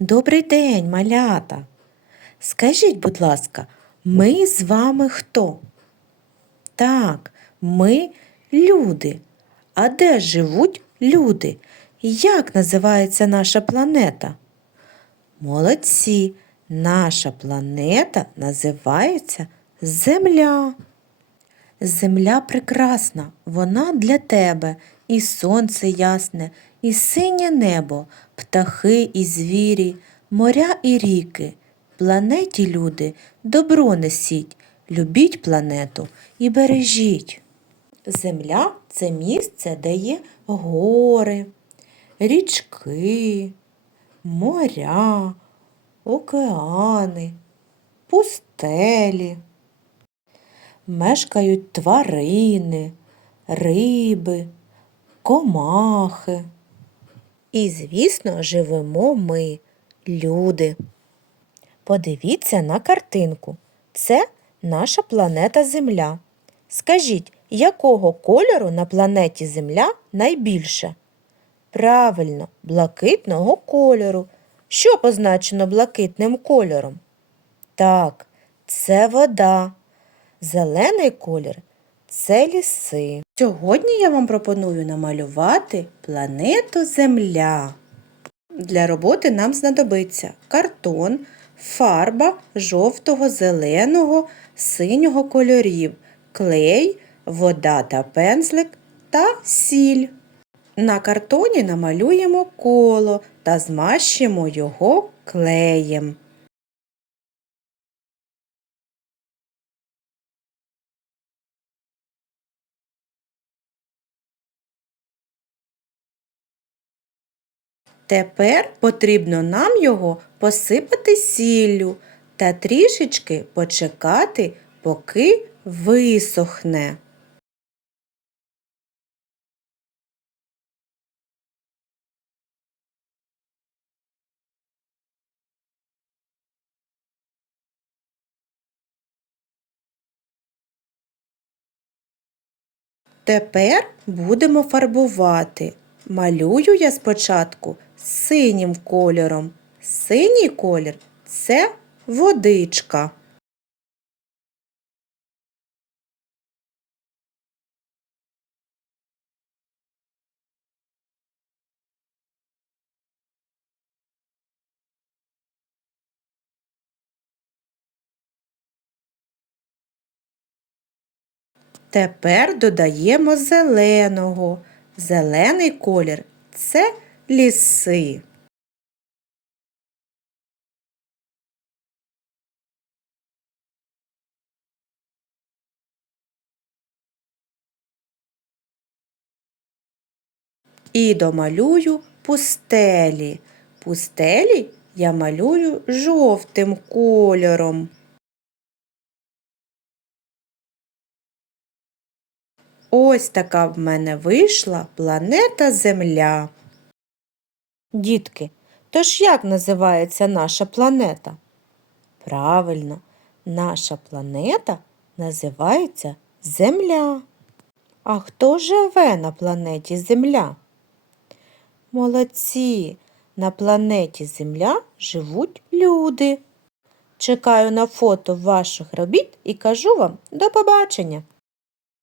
Добрий день, малята. Скажіть, будь ласка, ми з вами хто? Так, ми люди. А де живуть люди? Як називається наша планета? Молодці, наша планета називається Земля. Земля прекрасна, вона для тебе, і сонце ясне, і синє небо, птахи і звірі, моря і ріки. Планеті люди добро несіть, любіть планету і бережіть. Земля це місце, де є гори, річки, моря, океани, пустелі мешкають тварини, риби, комахи. І, звісно, живемо ми, люди. Подивіться на картинку. Це наша планета Земля. Скажіть, якого кольору на планеті Земля найбільше? Правильно, блакитного кольору. Що позначено блакитним кольором? Так, це вода. Зелений колір це ліси. Сьогодні я вам пропоную намалювати планету Земля. Для роботи нам знадобиться картон, фарба жовтого, зеленого, синього кольорів, клей, вода та пензлик та сіль. На картоні намалюємо коло та змащимо його клеєм. Тепер потрібно нам його посипати сіллю та трішечки почекати, поки висохне. Тепер будемо фарбувати. Малюю я спочатку синім кольором. Синій колір це водичка. Тепер додаємо зеленого. Зелений колір це ліси. І домалюю пустелі. Пустелі я малюю жовтим кольором. Ось така в мене вийшла планета Земля. Дітки, тож як називається наша планета? Правильно, наша планета називається Земля. А хто живе на планеті Земля? Молодці, на планеті Земля живуть люди. Чекаю на фото ваших робіт і кажу вам до побачення!